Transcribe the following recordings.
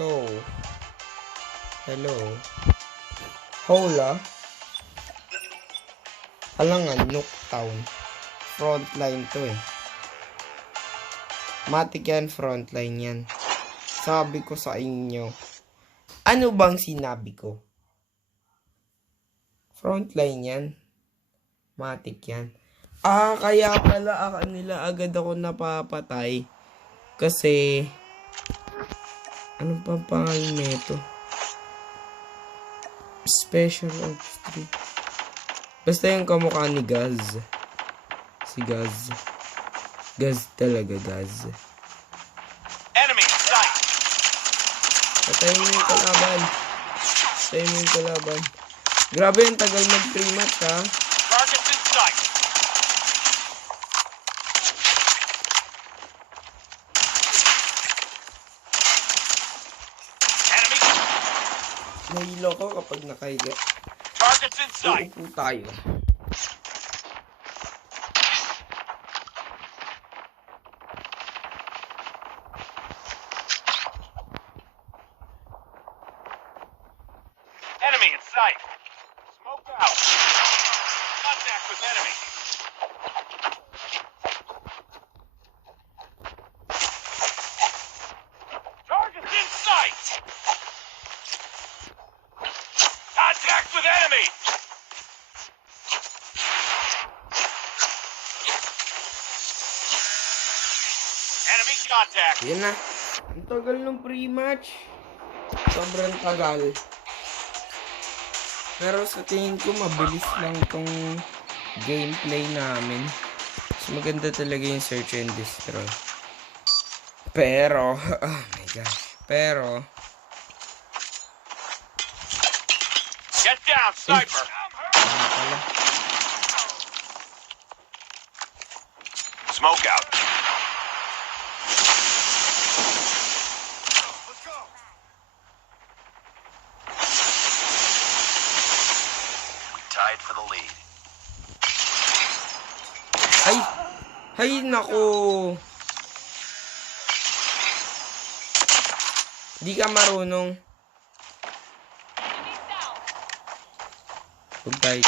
So, hello. Hola. Halangan, Nooktown. Frontline to eh. Matik yan, frontline yan. Sabi ko sa inyo. Ano bang sinabi ko? Frontline yan. Matik yan. Kaya pala nila agad ako napapatay. Kasi, ano pang pangalan nito? Special Ops 3. Basta yung kamukha ni Gaz. Si Gaz. Gaz talaga, Gaz. Enemy sight. Patayin mo yung kalaban. Patayin mo yung kalaban. Grabe yung tagal mag-pre-match ha. Targets in sight. Enemy. Nahilo ko kapag nakahiga. Targets in sight. Uupo tayo. Enemy in sight. Smoke out. Contact with enemy. Targets in sight. Contact with enemy. Enemy contact. Yan na. Ang tagal ng pre-match. Sobrang tagal. Pero sa tingin ko mabilis lang tong gameplay namin. Mas maganda talaga yung search and destroy. Pero, oh my gosh. Pero, Get down, sniper. ano pala? Smoke out. We tied for the lead. Ay! Ay, naku! Di ka marunong. Huwag tayo.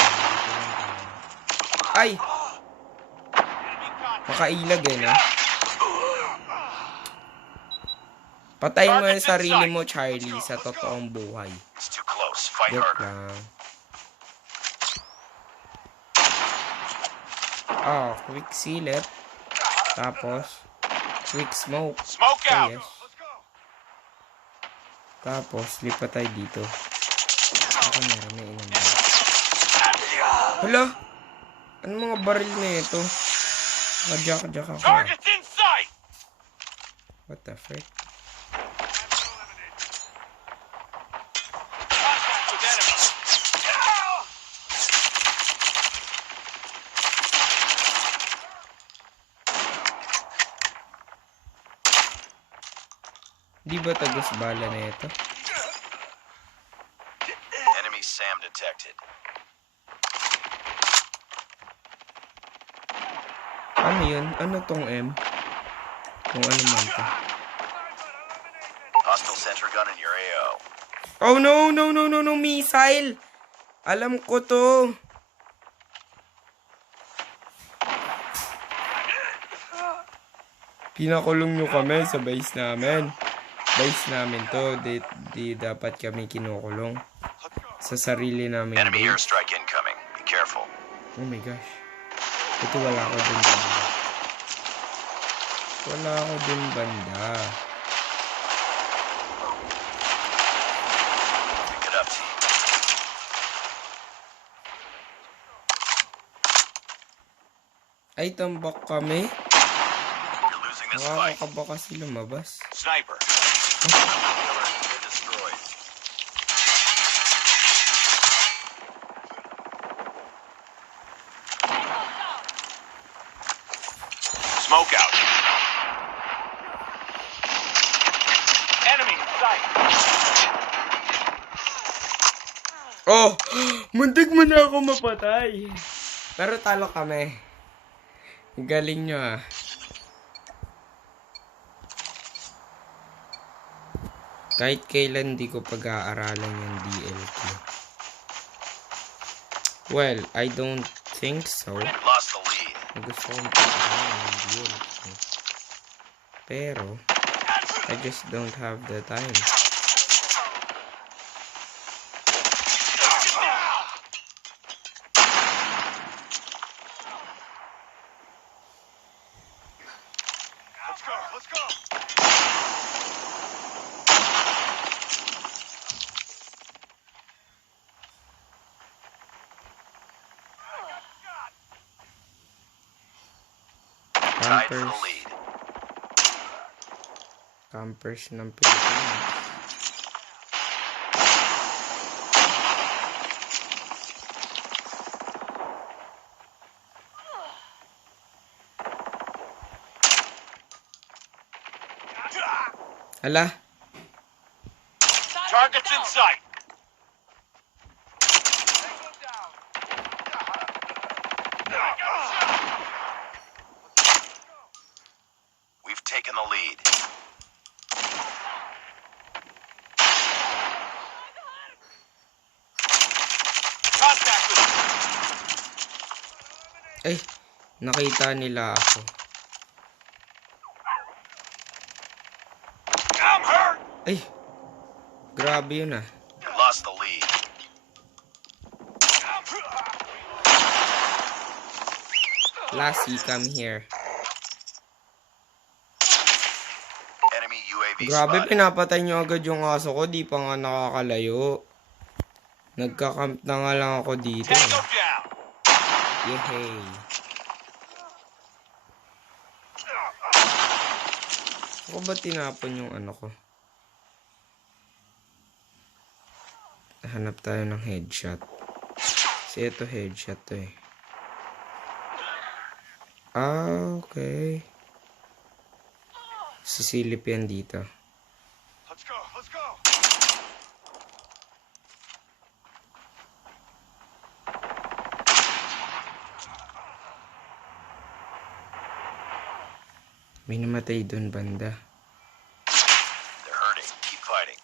Ay! Makailag eh, no? Patay mo yung sarili mo, Charlie, sa totoong buhay. It's too close. Fight Joke harder. lang. Quick sealer. Tapos, quick smoke. Smoke Oh, out. yes. Tapos, lipat tayo dito. Ako meron, may ilan ba? Hala! Ano mga baril na ito? Kadyak ako. Targets in sight. What the frick? Contact with enemy. Di ba tagos bala na ito? Enemy SAM detected. Ano yun? Ano tong M? Kung ano man to. Hostile sentry gun in your AO. Oh no, missile! Alam ko to. Pinakulong nyo kami sa base namin. Base namin to. Di dapat kami kinukulong. Sa sarili namin Enemy base. airstrike incoming. Be careful. Oh my gosh. Ito wala ako dun banda. Wala ako dun banda. Pick it up, team. Ay, tambak kami. You're losing this fight. Nakakakaba kasi lumabas. Sniper. Killer been destroyed. Smoke out. Enemy in sight. Oh! Muntik mo na ako mapatay. Pero talo kami. Galing nyo ah. Kahit kailan di ko pag-aaralan yung DLQ. Well, I don't think so. Lost the lead. Gusto kong pag-aaralan yung DLQ. Pero, I just don't have the time. Let's go. Let's go. Tied for the Campers. lead. Campers ng Pilipinas. Hala, Target's in sight. We've taken the lead. Contact with him. ay, nakita nila ako. I'm hurt. Ay, grabe yun ah. Lost the lead. Lassie, come here. Enemy UAV Grabe, spotted. pinapatay nyo agad yung aso ko. Di pa nga nakakalayo. Nagka-camp na nga lang ako dito. Tango down. Yehey. Ako ba tinapon yung ano ko? Hanap tayo ng headshot. Kasi ito headshot to eh. Ah, okay. Sisilip yan dito. Let's go. Let's go. May namatay dun banda. They're hurting. Keep fighting.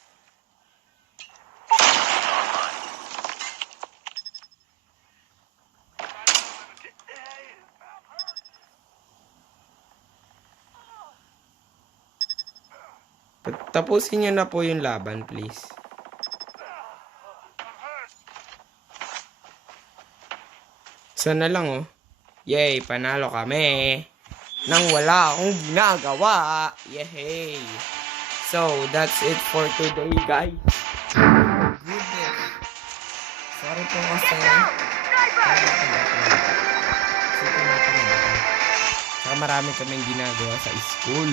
Online. Tapusin niyo na po yung laban, please. Sana lang, oh. Yay, panalo kami. Nang wala akong ginagawa. Yay. So, that's it for today, guys. Goodness. Sorry po kasi. Saka marami kaming ginagawa sa school.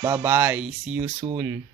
Bye-bye. See you soon.